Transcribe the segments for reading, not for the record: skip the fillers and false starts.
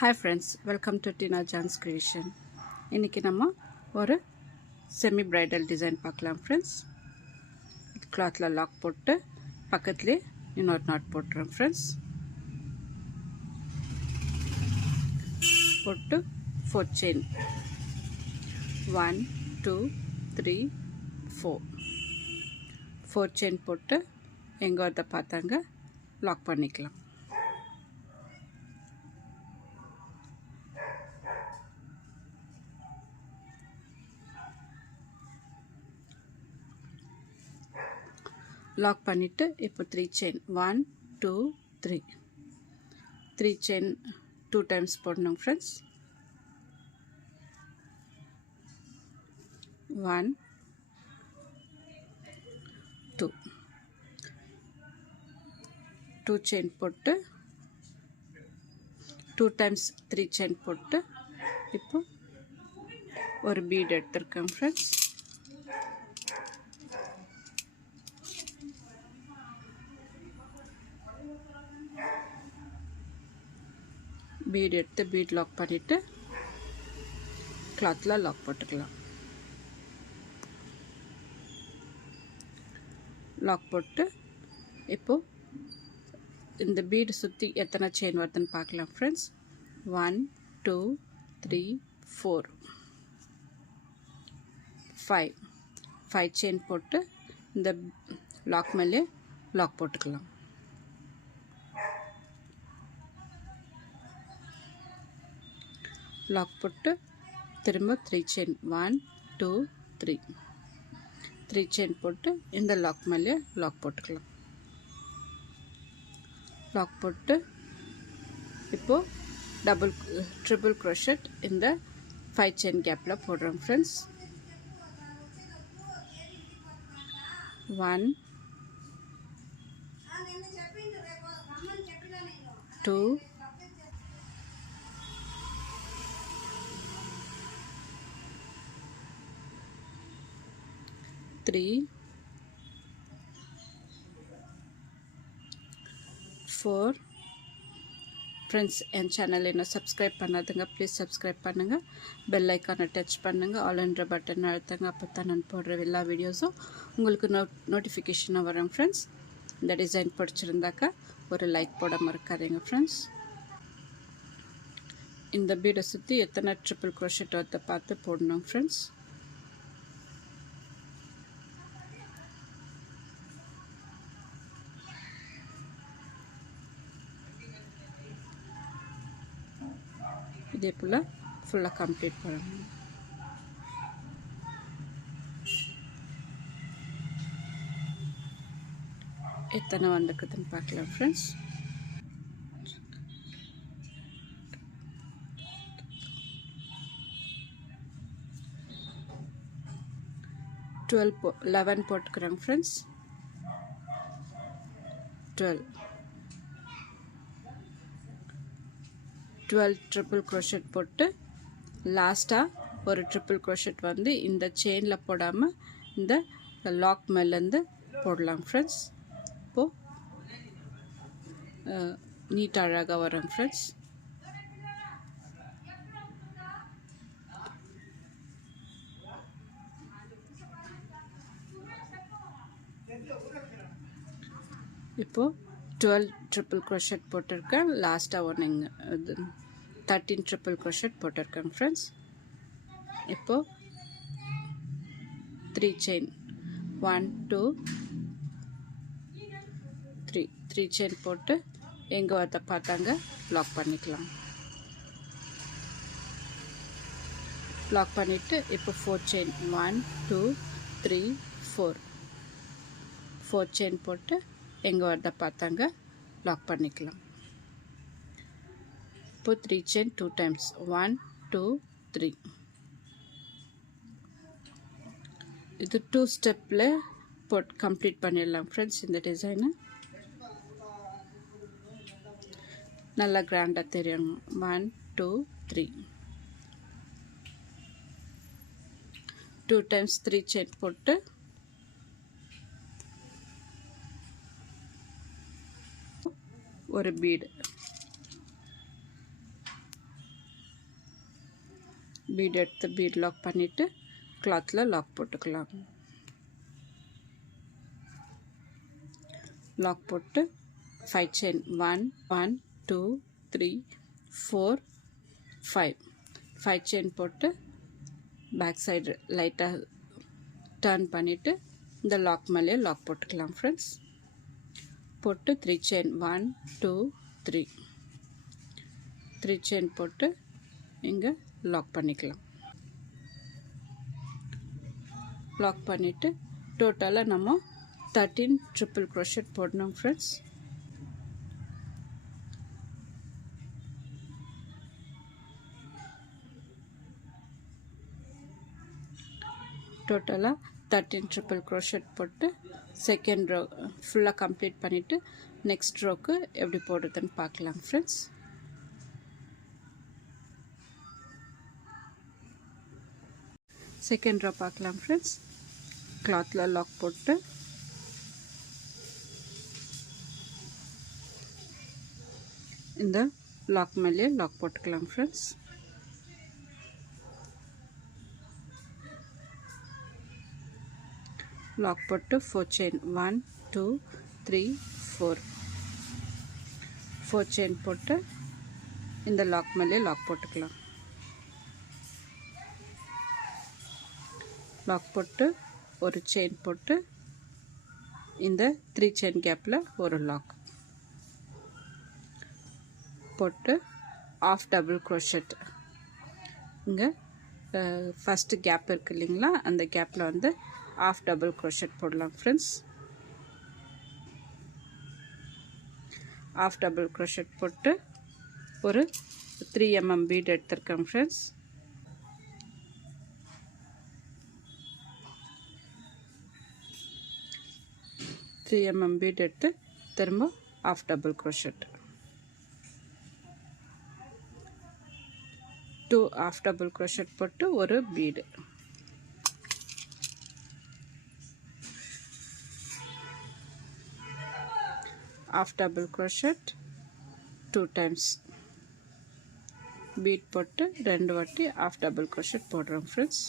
Hi friends, welcome to Tina Jan's Creation. இன்னைக்கு நம்ம ஒரு semi bridal design பார்க்கலாம் friends. clothல lock போட்டு பக்கத்துலயே இன்னொரு knot போட்டுறோம் friends. போட்டு 4 chain 1 2 3 4 chain போட்டு எங்க வரத பார்த்தாங்க lock பண்ணிக்கலாம். lock பண்ணிட்டு இப்போ 3 chain 1 2 3 chain 2 times போடணும் friends. 1 2 2 chain போட்டு 2 times 3 chain போட்டு இப்போ ஒரு bead எடுத்துர்க்கேன் friends. bead எடுத்து bead lock பண்ணிட்டு clothல lock போட்டுக்கலாம். lock போட்டு இப்போ இந்த bead சுத்தி எத்தனை chain வருதுன்னு பார்க்கலாம் friends. 1 2 3 4 5 chain போட்டு இந்த lock மேலே lock போட்டுக்கலாம். lock போட்டு திரும்ப 3 chain 1 2 3 chain போட்டு இந்த lock மேலே lock போட்டுக்கலாம். lock போட்டு இப்போ triple crochet இந்த 5 chain gapல போடுறோம் friends. 1 2 3 4 friends என் சேனல் இன்னும் சப்ஸ்கிரைப் பண்ணாதுங்க ப்ளீஸ் சப்ஸ்கிரைப் பண்ணுங்க. பெல் ஐக்கானை டச் பண்ணுங்க. ஆல் என்ற பட்டன் அழுத்துங்க. அப்போ தான் நான் போடுற எல்லா வீடியோஸும் உங்களுக்கு நோட்டிஃபிகேஷனாக வரும் ஃப்ரெண்ட்ஸ். இந்த டிசைன் பிடிச்சிருந்தாக்கா ஒரு லைக் போட மறக்காதீங்க ஃப்ரெண்ட்ஸ். இந்த பீடை சுற்றி எத்தனை ட்ரிபிள் crochet வருதை பார்த்து போடணும் ஃப்ரெண்ட்ஸ். இதே போல் ஃபுல்லாக கம்ப்ளீட் பண்ணணும். எத்தனை வந்துக்குதுன்னு பார்க்கலாம் ஃப்ரெண்ட்ஸ். டுவெல் 11 போட்டுக்கிறேன் ஃப்ரெண்ட்ஸ். 12 triple crochet போட்டு லாஸ்ட்டாக ஒரு triple crochet வந்து இந்த செயினில் போடாமல் இந்த லாக் மேலேருந்து போடலாம் ஃப்ரெண்ட்ஸ். இப்போது நீட் அழகாக வரும் ஃப்ரெண்ட்ஸ். இப்போது 12 triple crochet போட்டிருக்கேன். லாஸ்ட்டாக ஒன்று 13 triple crochet போட்டிருக்கேன் ஃப்ரெண்ட்ஸ். இப்போது 3 chain 1 2 3 chain போட்டு எங்கே வரத பார்த்தாங்க லாக் பண்ணிக்கலாம். லாக் பண்ணிவிட்டு இப்போ 4 chain 1 2 3 4 chain போட்டு எங்கே வரத பார்த்தாங்க லாக் பண்ணிக்கலாம். இப்போ 3 chain 2 times 1 2 3 இது 2 ஸ்டெப்பில் போட்டு கம்ப்ளீட் பண்ணிடலாம் ஃப்ரெண்ட்ஸ். இந்த டிசைனை நல்லா கிராண்டாக தெரியும். 1 2 3 2 times 3 chain போட்டு ஒரு பீடு பீட் எடுத்து பீட் லாக் பண்ணிவிட்டு கிளாத்தில் லாக் போட்டுக்கலாம். லாக் போட்டு 5 செயின் 1 1 2 3 4 5 செயின் போட்டு பேக் சைடு லைட்டாக டர்ன் பண்ணிவிட்டு இந்த லாக் மேலே லாக் போட்டுக்கலாம் ஃப்ரெண்ட்ஸ். போட்டு 3 செயின் 1 2 3 செயின் போட்டு இங்கே லாக் பண்ணிக்கலாம். லாக் பண்ணிவிட்டு டோட்டலாக நம்ம 13 ட்ரிபிள் crochet போடணும் ஃப்ரெண்ட்ஸ். டோட்டலாக 13 ட்ரிபிள் crochet போட்டு செகண்ட் ரோ ஃபுல்லாக கம்ப்ளீட் பண்ணிவிட்டு நெக்ஸ்ட் ரோக்கு எப்படி போடுறதுன்னு பார்க்கலாம் ஃப்ரெண்ட்ஸ். செகண்ட் ரோ பார்க்கலாம் ஃப்ரெண்ட்ஸ். கிளாத்தில் லாக் போட்டு இந்த லாக் மேலே லாக் போட்டுக்கலாம் ஃப்ரெண்ட்ஸ். லாக் போட்டு 4 செயின் 1 2 3 4 செயின் போட்டு இந்த லாக் மேலே லாக் போட்டுக்கலாம். லாக் போட்டு ஒரு செயின் போட்டு இந்த 3 செயின் கேப்பில் ஒரு லாக் போட்டு ஆஃப் டபுள் crochet இங்கே ஃபஸ்ட்டு கேப் இருக்குது இல்லைங்களா, அந்த கேப்பில் வந்து ஆஃப் டபுள் crochet போடலாம் ஃப்ரெண்ட்ஸ். ஆஃப் டபுள் crochet போட்டு ஒரு 3 mm பீட் எடுத்திருக்கேன் ஃப்ரெண்ட்ஸ். பீட் எடுத்து திரும்ப half double crochet 2 half double crochet போட்டு ஒரு bead half double crochet 2 times bead போட்டு 2 வாட்டி ஆஃப் டபுள் crochet போடுறோம் ஃப்ரெண்ட்ஸ்.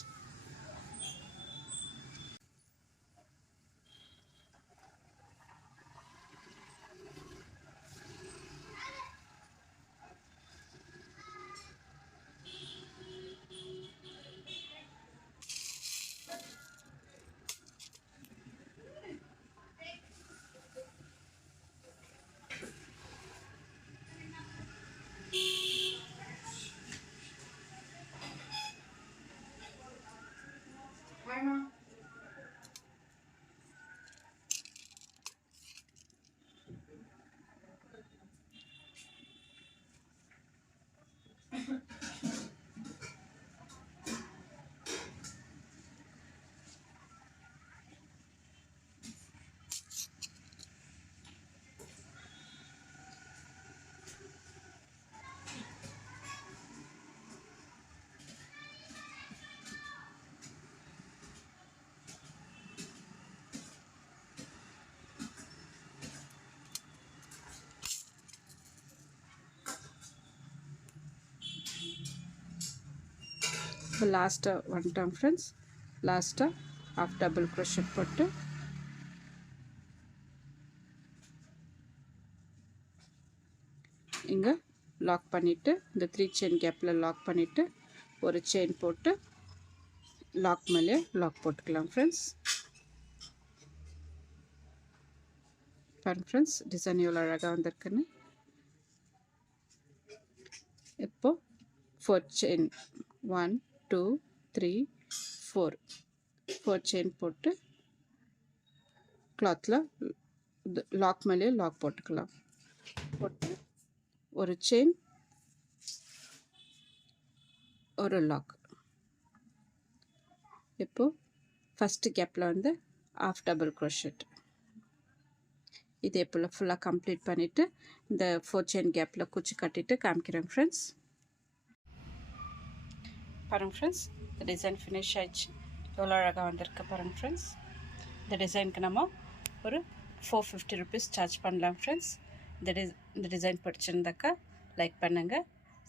இப்போ லாஸ்ட்டாக வந்துட்டோம் ஃப்ரெண்ட்ஸ். லாஸ்ட்டாக ஆஃப் டபுள் crochet போட்டு இங்கே லாக் பண்ணிவிட்டு இந்த 3 செயின் கேப்பில் லாக் பண்ணிவிட்டு ஒரு செயின் போட்டு லாக் மேலே லாக் போட்டுக்கலாம் ஃப்ரெண்ட்ஸ். பாருங்க ஃப்ரெண்ட்ஸ், டிசைன் எவ்வளோ அழகாக வந்திருக்குன்னு. இப்போ 4 செயின் 1 2 3 4 செயின் போட்டு கிளாத்தில் லாக் மேலே லாக் போட்டுக்கலாம். போட்டு ஒரு செயின் ஒரு லாக். இப்போது ஃபஸ்ட்டு கேப்பில் வந்து ஆஃப் டபுள் crochet இதே போல் ஃபுல்லாக கம்ப்ளீட் பண்ணிவிட்டு இந்த 4 செயின் கேப்பில் குச்சி கட்டிட்டு காமிக்கிறேன் ஃப்ரெண்ட்ஸ். பாருங்கள் ஃப்ரெண்ட்ஸ், இந்த டிசைன் ஃபினிஷ் ஆயிடுச்சு. எவ்வளோ அழகாக வந்திருக்கு பாருங்கள் ஃப்ரெண்ட்ஸ். இந்த டிசைனுக்கு நம்ம ஒரு 450 rupees சார்ஜ் பண்ணலாம் ஃப்ரெண்ட்ஸ். இந்த டிசைன் பிடிச்சிருந்தாக்கா லைக் பண்ணுங்கள்,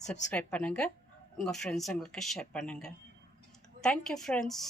சப்ஸ்கிரைப் பண்ணுங்கள், உங்கள் ஃப்ரெண்ட்ஸுங்களுக்கு ஷேர் பண்ணுங்கள். Thank you friends.